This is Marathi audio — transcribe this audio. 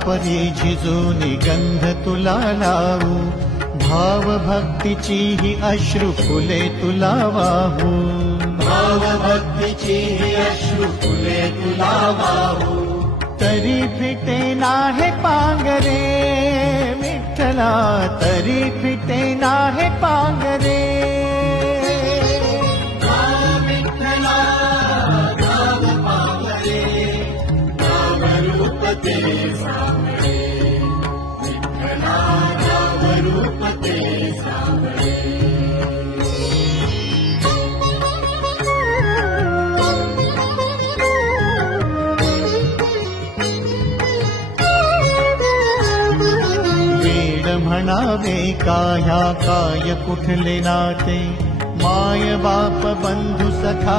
परी झिजूनी गंध तुला लावू, भाव भक्तीची ही अश्रू फुले तुला वाहू, भाव भक्तीची ही अश्रू फुले तुला वाहू. तरी फिटे नाहे पांगरे विठ्ठला, तरी फिटे नाहे पांगरे. ते सांगळे विठ्ठला नाव रूप ते सांगळे. वेड म्हणावे काया काय कुठले नाते, माय बाप बंधू सखा